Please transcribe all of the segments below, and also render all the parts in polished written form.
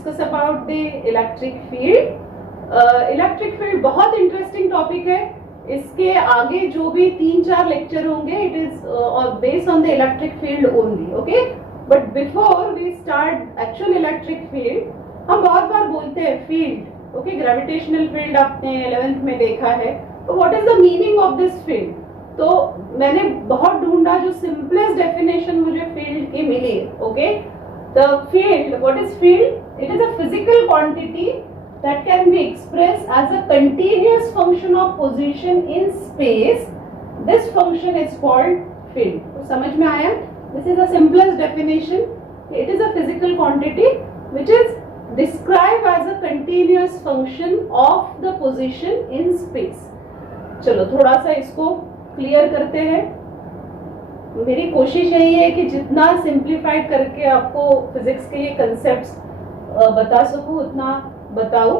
discuss about the electric field. Electric field बहुत interesting topic है. इसके आगे जो भी 3-4 लेक्चर होंगे it is based on the electric field only. Okay, but before we start actual electric field, हम बहुत बार बोलते हैं फील्ड. ओके, ग्रेविटेशनल फील्ड आपने 11th में देखा है. तो what is the meaning of this field? तो मैंने बहुत ढूंढा, जो सिंपलेस्ट डेफिनेशन मुझे फील्ड की मिली. Okay, the field, what is field? It is a physical quantity that can be expressed as a continuous function of position in space. This function is called field. तो समझ में आया? This is the simplest definition. It is a physical quantity which is described as a continuous function of the position in space. चलो थोड़ा सा इसको clear करते हैं. मेरी कोशिश यही है कि जितना सिंप्लीफाइड करके आपको फिजिक्स के ये कंसेप्ट्स बता सकूं उतना बताओ,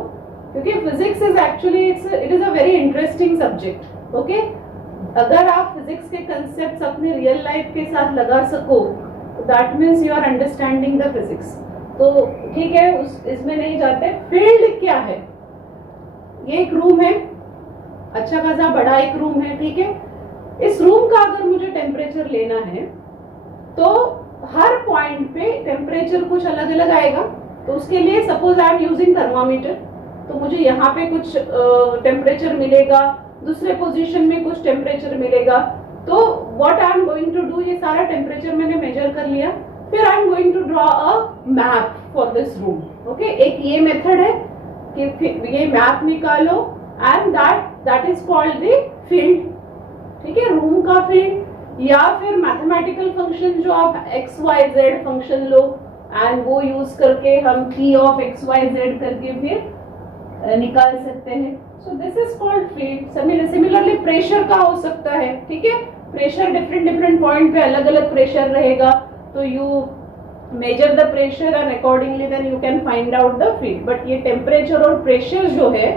क्योंकि physics is actually it is a very interesting subject. Okay, अगर आप फिजिक्स के कंसेप्ट्स अपने रियल लाइफ के साथ लगा सको that means you are understanding the physics. तो ठीक है, इसमें नहीं जाते. फील्ड क्या है? ये एक रूम है, अच्छा खासा बड़ा एक रूम है. ठीक है, इस रूम का अगर मुझे टेम्परेचर लेना है तो हर पॉइंट पे टेम्परेचर कुछ अलग अलग आएगा. तो उसके लिए suppose I am using thermometer, तो मुझे यहाँ पे कुछ टेम्परेचर मिलेगा, दूसरे पोजीशन में कुछ टेम्परेचर मिलेगा. तो what I am going to do, ये सारा टेम्परेचर मैंने मेजर कर लिया, फिर I am going to draw a map for this room. Okay, एक ये मेथड है कि ये मैप निकालो and that is called the field. ठीक है, रूम का फील्ड. या फिर मैथमेटिकल फंक्शन जो आप एक्स वाई जेड फंक्शन लो एंड वो यूज करके हम p of x y z करके फिर निकाल सकते हैं. So this is called field. Similarly pressure का हो सकता है. ठीक है, प्रेशर डिफरेंट पॉइंट पे अलग अलग प्रेशर रहेगा, तो you measure the pressure and accordingly then you can find out the field. But ये टेम्परेचर और प्रेशर जो है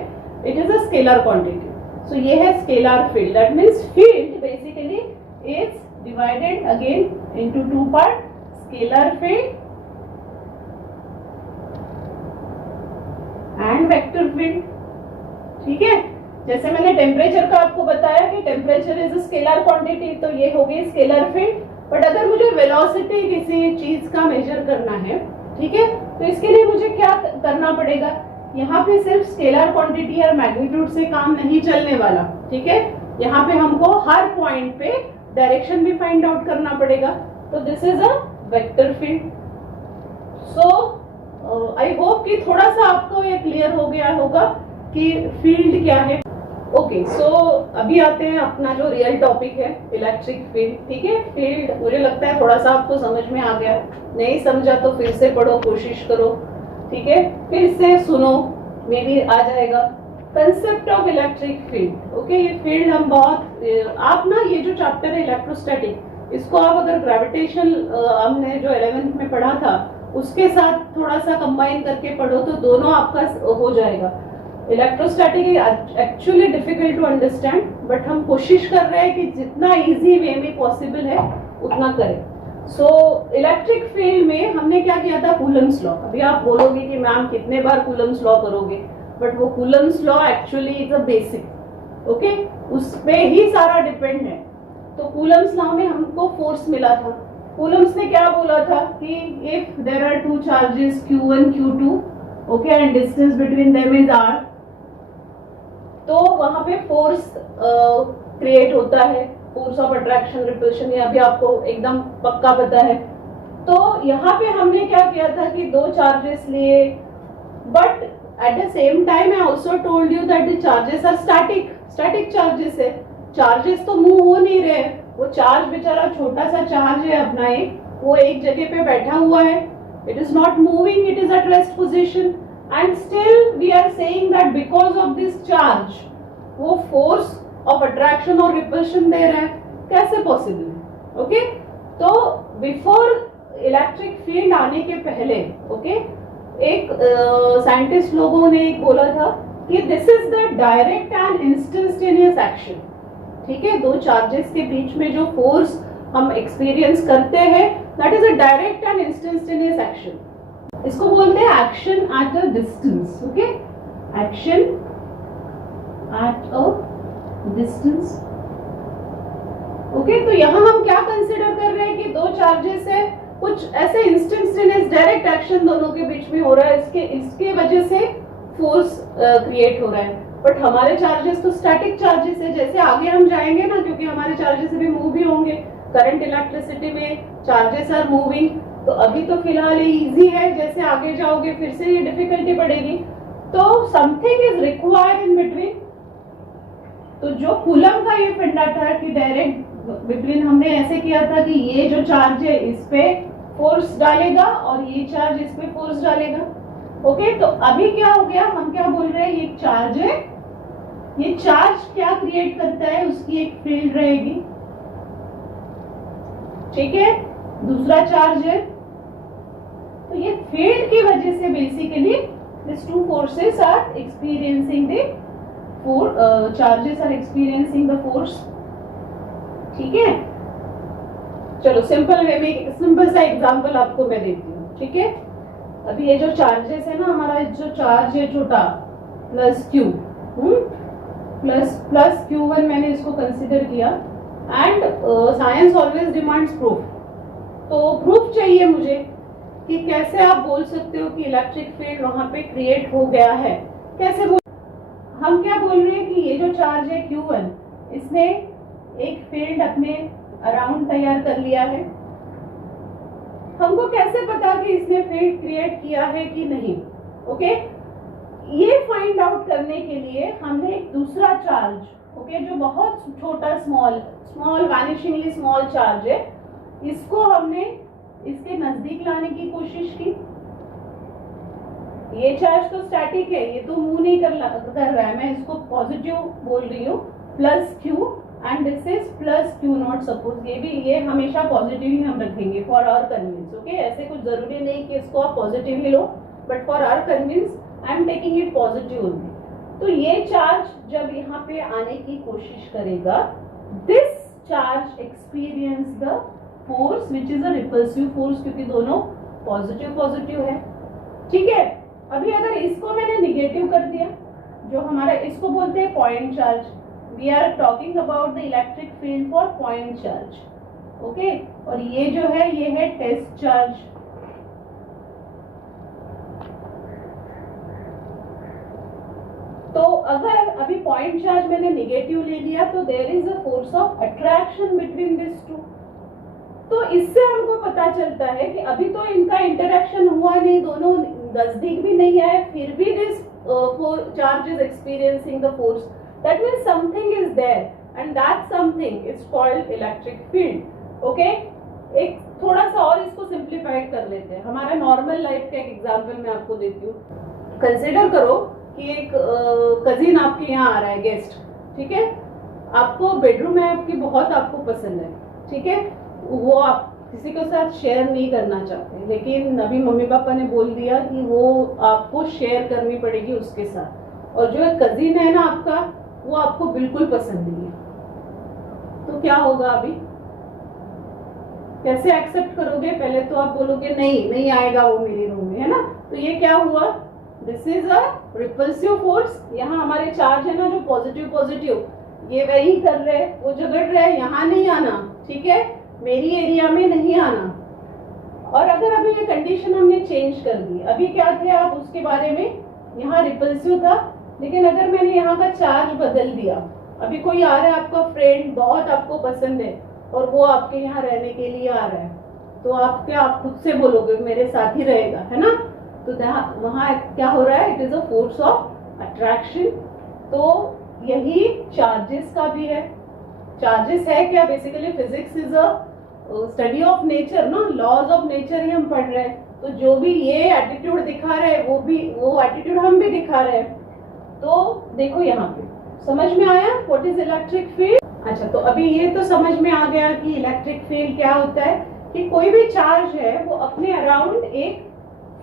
it is a scalar quantity. So ये है scalar field. That means field basically is divided again into 2 part, scalar field and vector field. ठीक है, जैसे मैंने टेम्परेचर का आपको बताया कि temperature is a scalar quantity, तो ये हो गई स्केलर फील्ड. बट अगर मुझे वेलोसिटी किसी चीज का मेजर करना है, ठीक है, तो इसके लिए मुझे क्या करना पड़ेगा? यहाँ पे सिर्फ स्केलर क्वांटिटी और मैग्नीट्यूड से काम नहीं चलने वाला. ठीक है, यहाँ पे हमको हर पॉइंट पे डायरेक्शन भी फाइंड आउट करना पड़ेगा. तो this is a vector field. So I hope कि थोड़ा सा आपको ये क्लियर हो गया होगा कि फील्ड क्या है. ओके, सो अभी आते हैं अपना जो रियल टॉपिक है, इलेक्ट्रिक फील्ड. ठीक है, फील्ड मुझे लगता है थोड़ा सा आपको समझ में आ गया. नहीं समझा तो फिर से पढ़ो, कोशिश करो. ठीक है, फिर से सुनो, मे बी आ जाएगा. Concept of electric field. Okay, ये फील्ड हम बहुत आप ना ये जो चैप्टर है इलेक्ट्रोस्टैटिक, इसको आप अगर ग्रेविटेशन हमने जो 11th में पढ़ा था उसके साथ थोड़ा सा कंबाइन करके पढ़ो तो दोनों आपका हो जाएगा. Electrostatic actually difficult to understand, but हम कोशिश कर रहे हैं कि जितना इजी वे में पॉसिबल है उतना करें. सो इलेक्ट्रिक फील्ड में हमने क्या किया था? Coulomb's law. अभी आप बोलोगे कि मैम कितने बार कूलम्स लॉ करोगे, बट वो Coulomb's law actually is a basic. Okay, उस पे ही सारा डिपेंड है. तो कूलम्स लॉ में हमको फोर्स मिला था. कूलम्स ने क्या बोला था कि if there are 2 charges Q1 Q2, okay, and distance between them is r, तो वहां पे फोर्स क्रिएट होता है, फोर्स ऑफ अट्रैक्शन रिपल्शन. ये अभी आपको एकदम पक्का पता है. तो यहाँ पे हमने क्या किया था कि 2 चार्जेस लिए, but at the same time I also told you that the charges are static charges है. चार्जेस तो मूव हो नहीं रहे. वो चार्ज बेचारा छोटा सा चार्ज है अपना एक, वो एक जगह पे बैठा हुआ है. It is not moving, it is at rest position, and still we are saying that because of this charge वो फोर्स ऑफ अट्रैक्शन और रिपल्शन दे रहा है. कैसे पॉसिबल है? ओके, तो बिफोर इलेक्ट्रिक फील्ड आने के पहले, ओके, एक साइंटिस्ट लोगों ने एक बोला था कि this is the direct and instantaneous action. ठीक है, 2 चार्जेस के बीच में जो फोर्स हम एक्सपीरियंस करते हैं that is a direct and instantaneous action. इसको बोलते हैं action at a distance. Okay, action at a distance. Okay, तो यहाँ हम क्या कंसिडर कर रहे हैं कि दो चार्जेस है, कुछ ऐसे इंस्टेंटेनियस डायरेक्ट एक्शन दोनों के बीच में हो रहा है, इसके वजह से फोर्स क्रिएट हो रहा है. बट हमारे चार्जेस तो स्टैटिक चार्जेस है. जैसे आगे हम जाएंगे ना, क्योंकि हमारे चार्जेस अभी मूव भी होंगे, करंट इलेक्ट्रिसिटी में चार्जेस आर मूविंग. तो अभी तो फिलहाल ये इजी है, जैसे आगे जाओगे फिर से ये डिफिकल्टी बढ़ेगी. तो something is required in between. तो जो कूलम का ये फंडा था कि डायरेक्ट बिटवीन, हमने ऐसे किया था कि ये जो चार्ज है इस पे फोर्स डालेगा और ये चार्ज इस पे फोर्स डालेगा. ओके, तो अभी क्या हो गया, हम क्या बोल रहे हैं, ये चार्ज है, ये चार्ज क्या क्रिएट करता है, उसकी एक फील्ड रहेगी. ठीक है, दूसरा चार्ज है. तो ये फील्ड की वजह से basically this two forces are experiencing the charges are experiencing the force. ठीक है, चलो सिंपल वे में सिंपल सा एग्जांपल आपको मैं देती हूँ. ठीक है, अभी ये जो चार्जेस है ना, हमारा जो चार्ज है छोटा प्लस क्यू, प्लस Q1 मैंने इसको कंसिडर किया. And science always demands proof. तो प्रूफ चाहिए मुझे कि कैसे आप बोल सकते हो कि इलेक्ट्रिक फील्ड वहां पे क्रिएट हो गया है. कैसे बोल, हम क्या बोल रहे हैं कि ये जो चार्ज है Q1, इसने एक फील्ड अपने अराउंड तैयार कर लिया है. हमको कैसे पता कि इसने फील्ड क्रिएट किया है कि नहीं? ओके, ये फाइंड आउट करने के लिए हमने एक दूसरा चार्ज, ओके, जो बहुत छोटा स्मॉल वैनिशिंगली स्मॉल चार्ज है, इसको हमने इसके नजदीक लाने की कोशिश की. ये चार्ज तो स्टैटिक है, ये तो मूव नहीं कर रहा है. मैं इसको पॉजिटिव बोल रही हूँ, plus Q and this is plus Q not. Suppose ये हमेशा पॉजिटिव ही हम रखेंगे फॉर आवर कन्वीनियंस. ओके, ऐसे कुछ जरूरी नहीं कि इसको आप पॉजिटिव ही लो, but for our convenience I am taking it positive only. तो ये चार्ज जब यहाँ पे आने की कोशिश करेगा, this charge experience the force which is a repulsive force, क्योंकि दोनों पॉजिटिव है. ठीक है, अभी अगर इसको मैंने निगेटिव कर दिया, जो हमारा इसको बोलते हैं point charge. We are talking about the electric field for point charge. Okay, और ये जो है ये है टेस्ट चार्ज. तो अगर अभी पॉइंट चार्ज मैंने निगेटिव ले लिया, तो there is a force of attraction between this two. तो इससे हमको पता चलता है कि अभी तो इनका इंटरेक्शन हुआ नहीं, दोनों नजदीक भी नहीं आए, फिर भी this charge is experiencing the force. That means something is there and that something is called electric field. Okay, एक थोड़ा सा और इसको सिंप्लीफाइड कर लेते हैं. हमारा नॉर्मल लाइफ का एक एग्जांपल मैं आपको देती हूँ. कंसिडर करो कि एक कजिन आपके यहाँ आ रहा है, गेस्ट. ठीक है, आपको बेडरूम में आपकी बहुत आपको पसंद है. ठीक है, वो आप किसी के साथ शेयर नहीं करना चाहते, लेकिन अभी मम्मी पापा ने बोल दिया कि वो आपको शेयर करनी पड़ेगी उसके साथ. और जो एक कजिन है ना आपका, वो आपको बिल्कुल पसंद नहीं है. तो क्या होगा, अभी कैसे एक्सेप्ट करोगे? पहले तो आप बोलोगे नहीं आएगा वो मेरे रूम में, है ना. तो ये क्या हुआ, this is a repulsive force. यहाँ हमारे चार्ज है ना जो पॉजिटिव, ये वही कर रहे हैं, वो झगड़ रहे हैं, यहाँ नहीं आना. ठीक है, मेरी एरिया में नहीं आना. और अगर अभी ये कंडीशन हमने चेंज कर दी, अभी क्या थे आप उसके बारे में, यहाँ रिपल्सिव था, लेकिन अगर मैंने यहाँ का चार्ज बदल दिया, अभी कोई आ रहा है आपका फ्रेंड, बहुत आपको पसंद है, और वो आपके यहाँ रहने के लिए आ रहा है, तो आप खुद से बोलोगे मेरे साथ ही रहेगा, है ना. तो वहाँ क्या हो रहा है, it is a force of attraction. तो यही चार्जेस का भी है. चार्जेस है क्या, basically physics is a study of nature ना, लॉज ऑफ नेचर ही हम पढ़ रहे हैं. तो जो भी ये एटीट्यूड दिखा रहे हैं, वो एटीट्यूड हम भी दिखा रहे हैं. तो देखो यहाँ पे समझ में आया व्हाट इज इलेक्ट्रिक फील्ड. अच्छा, तो अभी ये तो समझ में आ गया कि इलेक्ट्रिक फील्ड क्या होता है, कि कोई भी चार्ज है वो अपने अराउंड एक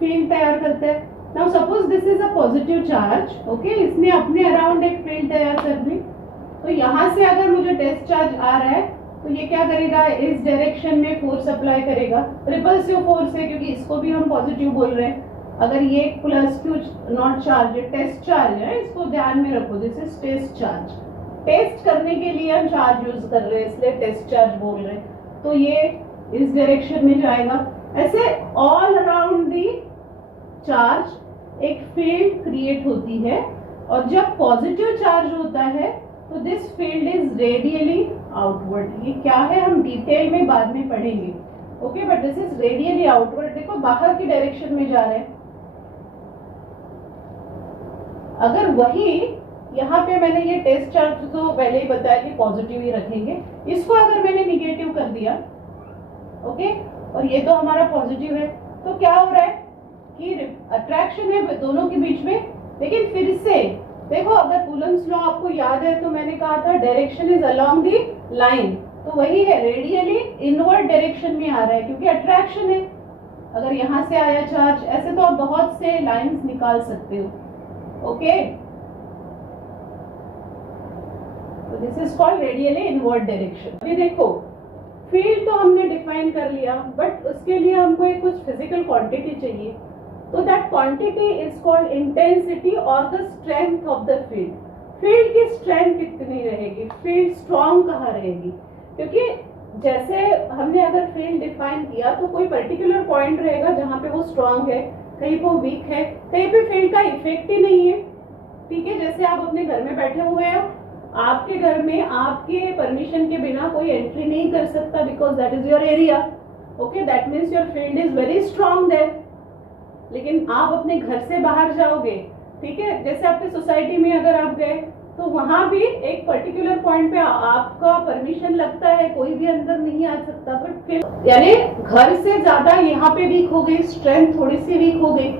फील्ड तैयार करता है. Now suppose this is a positive charge. Okay, इसने अपने अराउंड एक फील्ड तैयार कर दी. तो यहाँ से अगर मुझे टेस्ट चार्ज आ रहा है, तो ये क्या करेगा, इस डायरेक्शन में फोर्स अप्लाई करेगा, रिपल्सिव फोर्स है क्योंकि इसको भी हम पॉजिटिव बोल रहे हैं। अगर ये प्लस क्यू नॉट चार्ज है, टेस्ट चार्ज है, इसको ध्यान में रखो, this is test charge. Test करने के लिए हम चार्ज यूज कर रहे हैं, इसलिए टेस्ट चार्ज बोल रहे हैं। तो ये इस डायरेक्शन में जाएगा। ऐसे ऑल अराउंड दी चार्ज एक फील्ड क्रिएट होती है, और जब पॉजिटिव चार्ज होता है तो this field is radially outward. ये क्या है हम डिटेल में बाद में पढ़ेंगे, okay, but this is radially outward. देखो बाहर की डायरेक्शन में जा रहे हैं। अगर वही यहाँ पे मैंने ये टेस्ट चार्ज तो पहले ही बताया कि पॉजिटिव ही रखेंगे, इसको अगर मैंने निगेटिव कर दिया, ओके, और ये तो हमारा पॉजिटिव है, तो क्या हो रहा है कि अट्रैक्शन है दोनों के बीच में। लेकिन फिर से देखो, अगर कूलम्स लॉ आपको याद है तो मैंने कहा था direction is along the line, तो वही है, रेडियली इनवर्ड डायरेक्शन में आ रहा है क्योंकि अट्रैक्शन है। अगर यहाँ से आया चार्ज, ऐसे तो आप बहुत से लाइंस निकाल सकते हो, ओके। तो this is called radially inward direction. अभी देखो फील्ड तो हमने डिफाइन कर लिया, बट उसके लिए हमको एक कुछ फिजिकल क्वांटिटी चाहिए। तो that quantity is called intensity और the strength of the field. Field की स्ट्रेंथ कितनी रहेगी, फील्ड स्ट्रॉन्ग कहाँ रहेगी, क्योंकि जैसे हमने अगर फील्ड डिफाइन किया तो कोई पर्टिकुलर पॉइंट रहेगा जहाँ पे वो स्ट्रॉन्ग है, कहीं पे वीक है, कहीं पे फील्ड का इफेक्ट ही नहीं है, ठीक है। जैसे आप अपने घर में बैठे हुए हो, आपके घर में आपके परमिशन के बिना कोई एंट्री नहीं कर सकता, because that is your area, okay, that means your field is very strong there. लेकिन आप अपने घर से बाहर जाओगे, ठीक है, जैसे आपकी सोसाइटी में अगर आप गए तो वहां भी एक पर्टिकुलर पॉइंट पे आपका परमिशन लगता है, कोई भी अंदर नहीं आ सकता, बट फिर यानी घर से ज्यादा यहाँ पे वीक हो गई, स्ट्रेंथ थोड़ी सी वीक हो गई,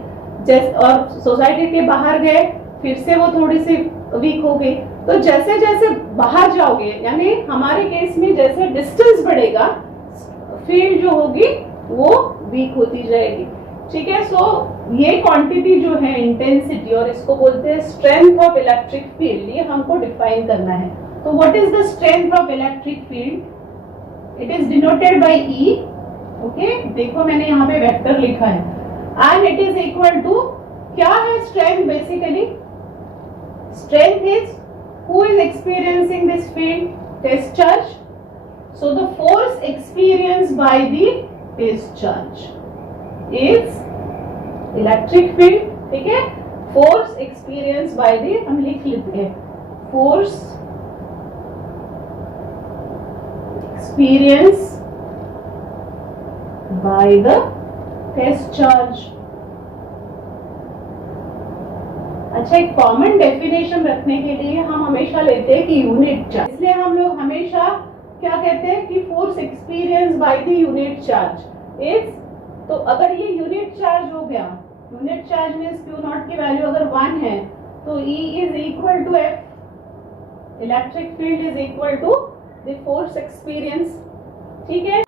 जैसे, और सोसाइटी के बाहर गए फिर से वो थोड़ी सी वीक हो गई। तो जैसे जैसे बाहर जाओगे, यानी हमारे केस में जैसे डिस्टेंस बढ़ेगा, फील्ड जो होगी वो वीक होती जाएगी, ठीक है। सो ये क्वांटिटी जो है इंटेंसिटी, और इसको बोलते हैं स्ट्रेंथ ऑफ इलेक्ट्रिक फील्ड, ये हमको डिफाइन करना है। तो what is the strength of electric field, it is denoted by E, okay. देखो मैंने यहाँ पे वेक्टर लिखा है, and it is equal to, क्या है strength, basically strength is who is experiencing this field, test charge. So the force experienced by the test charge is electric field, ठीक है। force experienced by the, हम लिख लेते हैं, force experienced by the test charge। अच्छा, एक common definition रखने के लिए हम हमेशा लेते हैं कि यूनिट चार्ज, इसलिए हम लोग हमेशा क्या कहते हैं कि force experience by the unit charge is, तो अगर ये यूनिट चार्ज हो गया, unit charge means Q naught की वैल्यू अगर 1 है तो E is equal to F, electric field is equal to the force experience, ठीक है,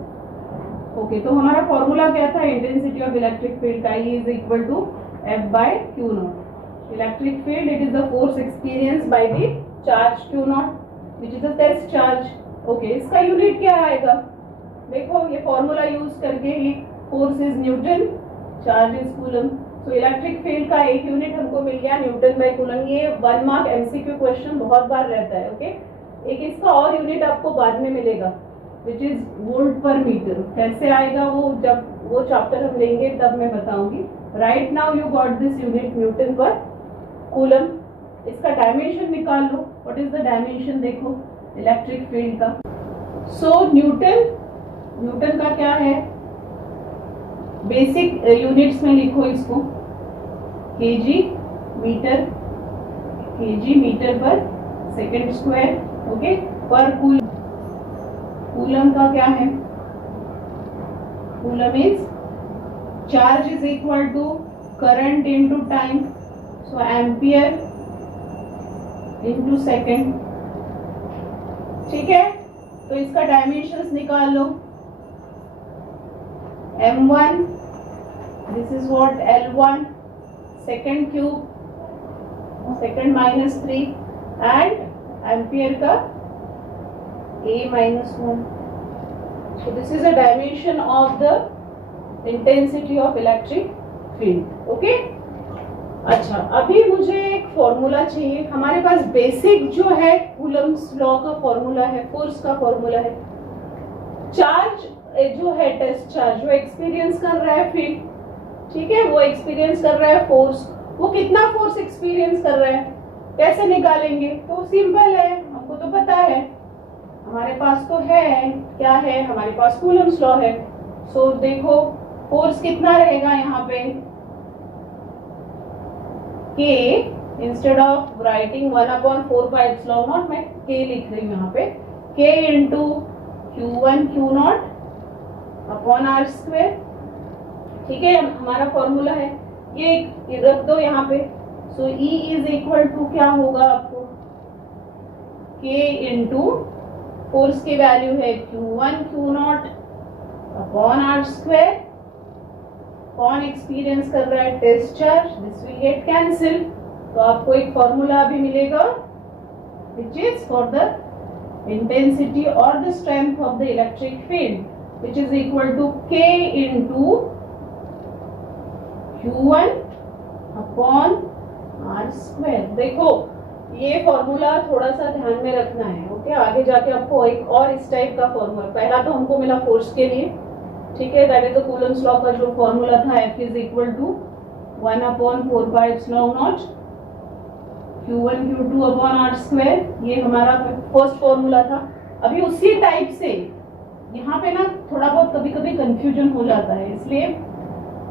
ओके। तो हमारा फॉर्मूला क्या था, इंटेंसिटी ऑफ इलेक्ट्रिक फील्ड का, E is equal to F by Q naught. Electric field, it is the force experienced by the charge Q naught, which is the test charge, okay। इसका unit क्या आएगा, देखो ये formula use करके ही, force is newton, charge is coulomb, तो electric field का एक यूनिट हमको मिल गया न्यूटन बाय कूलम। ये 1 मार्क एमसीक्यू क्वेश्चन बहुत बार रहता है, ओके। एक इसका और यूनिट आपको बाद में मिलेगा, विच इज वोल्ट पर मीटर। कैसे आएगा वो, जब वो चैप्टर हम लेंगे तब मैं बताऊंगी। Right now you got this unit Newton पर कूलम। इसका डायमेंशन निकाल लो, व्हाट इज द डायमेंशन, देखो इलेक्ट्रिक फील्ड का। सो न्यूटन का क्या है, बेसिक यूनिट्स में लिखो इसको, KG metre per second square, okay, per coulomb का क्या है, coulomb is charge is equal to current into time, so ampere into second, ठीक है। तो इसका डायमेंशंस निकाल लो, m1, this is what L1, second cube, second -3, and ampere का A-1, So this is a dimension of the intensity of electric field. Okay? अच्छा, अभी मुझे एक फॉर्मूला चाहिए. हमारे पास बेसिक जो है कूलम्स लॉ का फॉर्मूला है, फोर्स का फॉर्मूला है. चार्ज जो है, टेस्ट चार्ज जो एक्सपीरियंस कर रहा है फील्ड, ठीक है, वो एक्सपीरियंस कर रहा है फोर्स. वो कितना फोर्स एक्सपीरियंस कर रहा है, कैसे निकालेंगे? तो सिंपल है, हमको तो पता है, हमारे पास तो है, क्या है, हमारे पास कूलम्स लॉ है. सो देखो फोर्स कितना रहेगा यहाँ पे, K, इंस्टेड ऑफ राइटिंग 1/4πε0 मैं K लिख रही हूँ यहाँ पे, K into Q1 Q0 upon R square. ठीक है, हमारा फॉर्मूला है ये रख दो यहाँ पे. So E is equal to क्या होगा आपको, K इंटू फोर्स की वैल्यू है Q1 Q0 upon R square. कौन एक्सपीरियंस कर रहा है, test charge. This will get cancel. तो आपको एक फॉर्मूला अभी मिलेगा which is for the intensity or the strength of the electric field which is equal to K into Q1 upon R square. देखो ये फॉर्मूला थोड़ा सा ध्यान में रखना है. ओके, आगे जाके आपको एक और इस टाइप का फॉर्मूला, पहला तो हमको मिला फोर्स के लिए, ठीक है, that is the Coulomb's law का जो फॉर्मूला था F is equal to 1/4πε0 Q1 Q2 upon R square. ये हमारा फर्स्ट फॉर्मूला था. अभी उसी टाइप से यहाँ पे ना थोड़ा बहुत कभी कभी कंफ्यूजन हो जाता है, इसलिए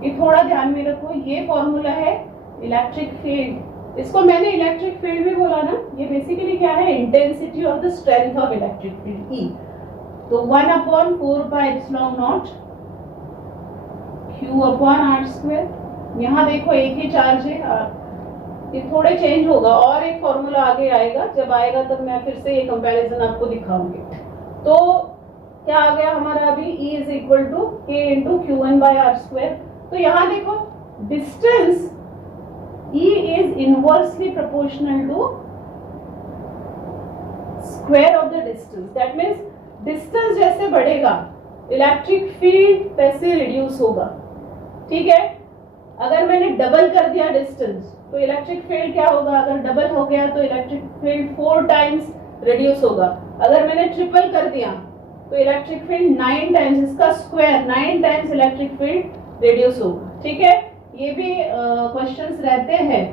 ये थोड़ा ध्यान में रखो. ये फॉर्मूला है इलेक्ट्रिक फील्ड, इसको मैंने इलेक्ट्रिक फील्ड भी बोला ना. ये बेसिकली क्या है, इंटेंसिटी और the strength of electric field E. तो 1/4πε0 Q अपॉन R स्क्वायर. यहाँ देखो एक ही चार्ज है, ये थोड़े चेंज होगा और एक फॉर्मूला आगे आएगा, जब आएगा तब मैं फिर से ये कंपैरिजन आपको दिखाऊंगी. तो क्या आ गया हमारा अभी, E is equal to K into Q1/R square. तो यहाँ देखो distance E is inversely proportional to square of the distance. That means distance जैसे बढ़ेगा इलेक्ट्रिक फील्ड वैसे रिड्यूस होगा. ठीक है, अगर मैंने डबल कर दिया डिस्टेंस तो इलेक्ट्रिक फील्ड क्या होगा, अगर डबल हो गया तो इलेक्ट्रिक फील्ड 4 टाइम्स रिड्यूस होगा. अगर मैंने ट्रिपल कर दिया तो इलेक्ट्रिक फील्ड 9 टाइम्स, इसका square 9 times electric field reduce होगा. ठीक है, ये भी क्वेश्चंस रहते हैं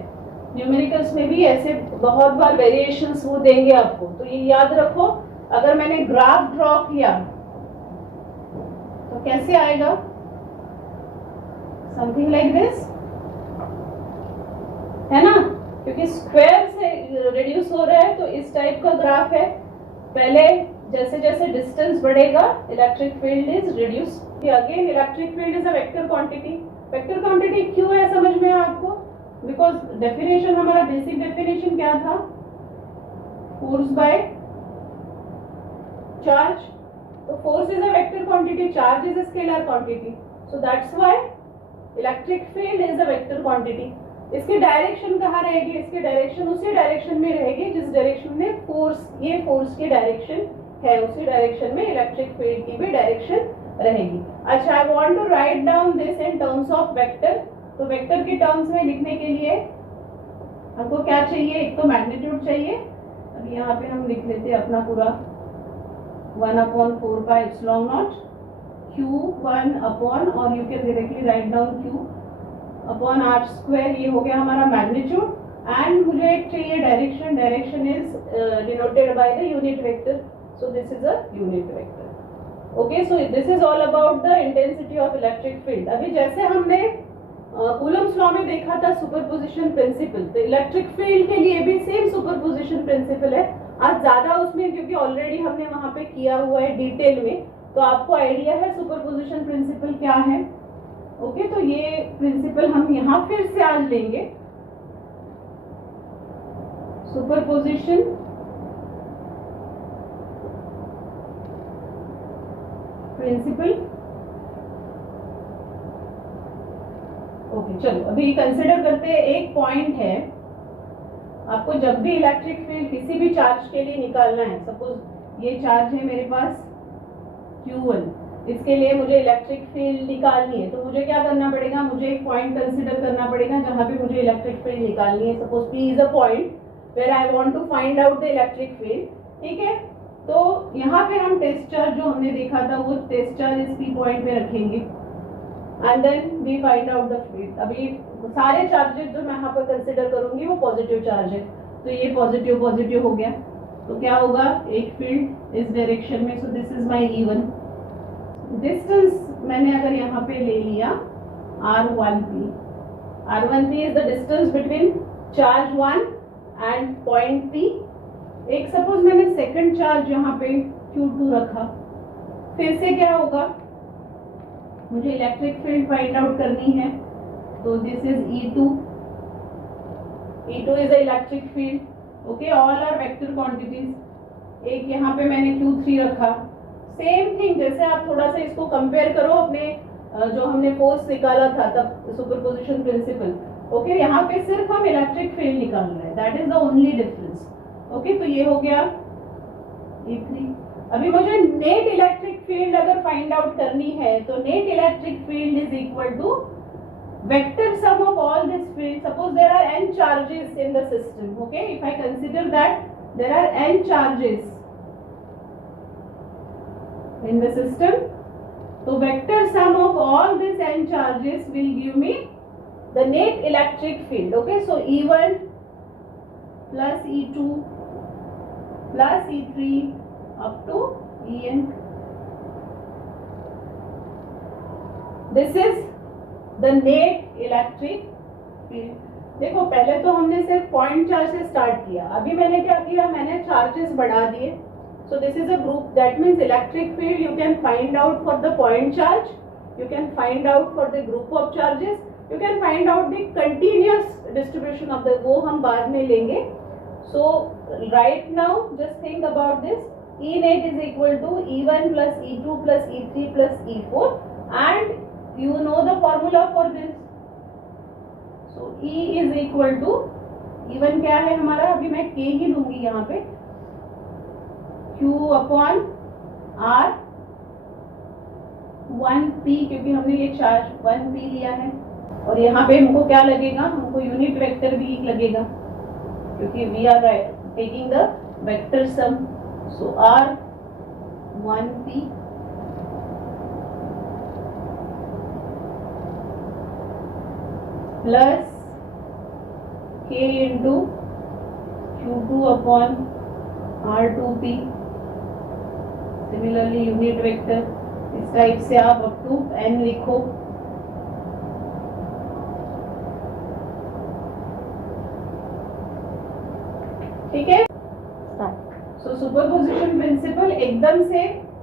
न्यूमेरिकल्स में भी, ऐसे बहुत बार वेरिएशंस वो देंगे आपको. तो ये याद रखो, अगर मैंने ग्राफ ड्रॉ किया तो कैसे आएगा, समथिंग लाइक दिस, है ना, क्योंकि स्क्वायर से रिड्यूस हो रहा है तो इस टाइप का ग्राफ है. पहले जैसे जैसे डिस्टेंस बढ़ेगा electric field is reduce. Again electric field is a vector quantity. Vector quantity क्यों है समझ में आपको, बिकॉज डेफिनेशन, हमारा बेसिक डेफिनेशन क्या था, फोर्स बाय चार्ज. तो force is a vector quantity, charge is a scalar quantity. So that's why electric field is a vector quantity. इसकी डायरेक्शन कहाँ रहेगी, इसकी डायरेक्शन उसी डायरेक्शन में रहेगी जिस डायरेक्शन में फोर्स, ये फोर्स की डायरेक्शन है, उसी डायरेक्शन में इलेक्ट्रिक फील्ड की भी डायरेक्शन रहेगी. अच्छा, I want to write down this in terms of vector. तो वेक्टर की टर्म्स में लिखने के लिए हमको क्या चाहिए, एक तो मैग्नीट्यूड चाहिए. अभी यहाँ पे हम लिख लेते हैं अपना पूरा 1/4πε0 Q1 अपॉन, और you can directly write down Q upon R square. ये हो गया हमारा मैग्नीट्यूड. एंड मुझे एक चाहिए direction. Direction is denoted bye the unit vector. So this is a unit vector. Okay, so this is all about the intensity of electric field. अभी जैसे हमने कूलम्स लॉ में देखा था सुपरपोजिशन प्रिंसिपल, तो इलेक्ट्रिक फील्ड के लिए भी सेम सुपरपोजिशन प्रिंसिपल है. आज ज्यादा उसमें, क्योंकि ऑलरेडी हमने वहां पे किया हुआ है डिटेल में, तो आपको आइडिया है सुपरपोजिशन प्रिंसिपल क्या है. ओके, तो ये प्रिंसिपल हम यहाँ फिर से आज लेंगे. Superposition principle. ओके, चलो अभी कंसिडर करते हैं. एक पॉइंट है, आपको जब भी इलेक्ट्रिक फील्ड किसी भी चार्ज के लिए निकालना है, सपोज ये चार्ज है मेरे पास Q1, इसके लिए मुझे इलेक्ट्रिक फील्ड निकालनी है, तो मुझे क्या करना पड़ेगा, मुझे एक पॉइंट कंसीडर करना पड़ेगा जहां पे मुझे इलेक्ट्रिक फील्ड निकालनी है. Suppose P is a point where I want to find out the electric field. ठीक है, तो यहाँ पे हम टेस्ट चार्ज जो हमने देखा था वो टेस्ट चार्ज इस P पॉइंट पे रखेंगे and then we find out the field. अभी सारे चार्जेस जो मैं यहाँ पर कंसीडर करूंगी वो पॉजिटिव चार्ज है, तो ये पॉजिटिव पॉजिटिव हो गया, तो क्या होगा, एक फील्ड इस डायरेक्शन में. सो this is my E1. Distance मैंने अगर यहाँ पे ले लिया R1P. R1P is the distance between charge 1 and point P. एक सपोज मैंने सेकंड चार्ज यहाँ पे Q2 रखा, फिर से क्या होगा, मुझे इलेक्ट्रिक फील्ड फाइंड आउट करनी है, तो this is E2. E2 is a electric field. Okay, all are vector quantities. एक यहाँ पे मैंने Q3 रखा. सेम थिंग, जैसे आप थोड़ा सा इसको कंपेयर करो अपने जो हमने फोर्स निकाला था तब, सुपरपोजिशन प्रिंसिपल. ओके, यहाँ पे सिर्फ हम इलेक्ट्रिक फील्ड निकाल रहे हैं, that is the only difference. Okay, तो ये हो गया E3. अभी मुझे नेट इलेक्ट्रिक फील्ड अगर फाइंड आउट करनी है, तो net electric field is equal to vector sum of all this field. Suppose there are n charges in the system. Okay, if I consider that there are n charges in the system, so vector sum of all these n charges will give me the net electric field. Okay, so E1 plus E2 plus E3 up to En. This is the net electric field. देखो, पहले तो हमने सिर्फ point charge से start किया, अभी मैंने क्या किया, मैंने चार्जेस बढ़ा दिए. So this is a group, that means electric field you can find out for the point charge, you can find out for the group of charges, you can find out the continuous distribution of the, वो हम बाद में लेंगे. So right now just think about this. E net is equal to E1 plus E2 plus E3 plus E4 and you know the formula for this. So E is equal to, E1 क्या है हमारा, अभी मैं K ही लूंगी यहाँ पे, Q upon R 1P, क्योंकि हमने ये चार्ज 1P लिया है, और यहाँ पे हमको क्या लगेगा, हमको यूनिट वेक्टर भी लगेगा, क्योंकि we are taking the vector sum. So R 1P plus K into Q2 upon R2P. Similarly unit vector इस टाइप से आप अप टू n लिखो. ठीक है. सो सुपरपोजिशन प्रिंसिपल, एकदम से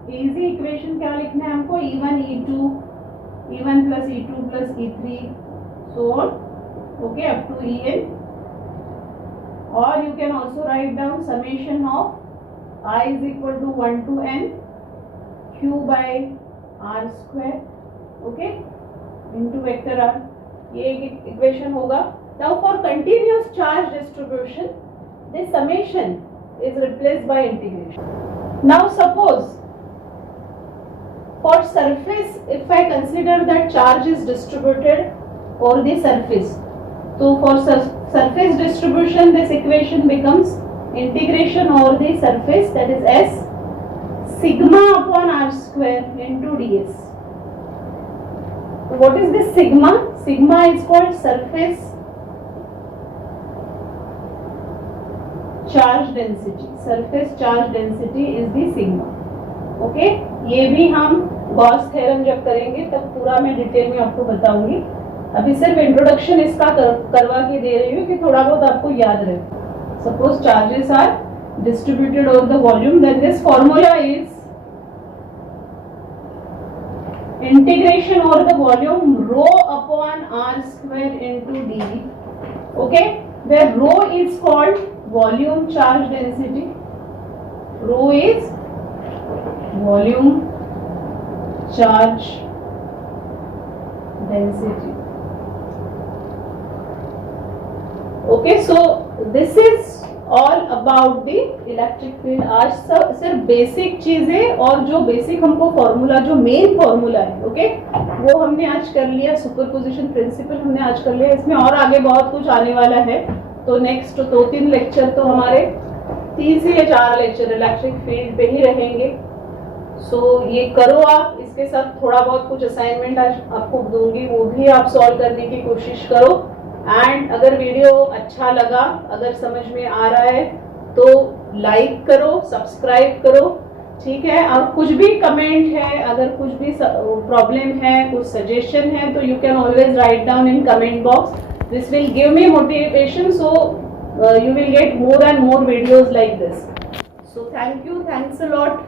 इजी इक्वेशन क्या लिखना है हमको, E1 E2 E1 plus E2 plus E3 so on, okay, up to En. Or you can also write down summation of I is equal to 1 to n Q by R square, okay, into vector R. ये एक equation होगा. Now for continuous charge distribution, this summation is replaced by integration. Now suppose for surface, if I consider that charge is distributed over the surface, so for surface distribution this equation becomes integration over the surface, that is S sigma upon R square into ds. So what is this sigma? Sigma is called surface charge density. Surface charge density is the sigma. Okay, ये भी हम Gauss theorem जब करेंगे तब पूरा मैं detail में आपको बताऊंगी. अभी सिर्फ इंट्रोडक्शन इसका करवा के दे रही हूँ कि थोड़ा बहुत आपको याद रहे. Suppose charges are distributed over the volume, then this formula is integration over the volume rho upon r square into d. Okay, where rho is called volume charge density. Rho is volume charge density. Okay, so this is all about the electric field. आज सिर्फ basic चीजें और जो basic हमको formula, जो main formula है, okay, वो हमने आज कर लिया। सुपरपोजिशन प्रिंसिपल हमने आज कर लिया। इसमें और आगे बहुत कुछ आने वाला है, तो नेक्स्ट 2-3 लेक्चर तो हमारे 3 से या 4 लेक्चर इलेक्ट्रिक फील्ड पे ही रहेंगे। सो ये करो आप। इसके साथ थोड़ा बहुत कुछ असाइनमेंट आज आपको दूंगी, वो भी आप सॉल्व करने की कोशिश करो। एंड अगर वीडियो अच्छा लगा, अगर समझ में आ रहा है तो लाइक करो, सब्सक्राइब करो, ठीक है। और कुछ भी कमेंट है, अगर कुछ भी प्रॉब्लम है, कुछ सजेशन है, तो you can always write down in comment box. This will give me motivation, so you will get more and more videos like this. So thank you, thanks a lot.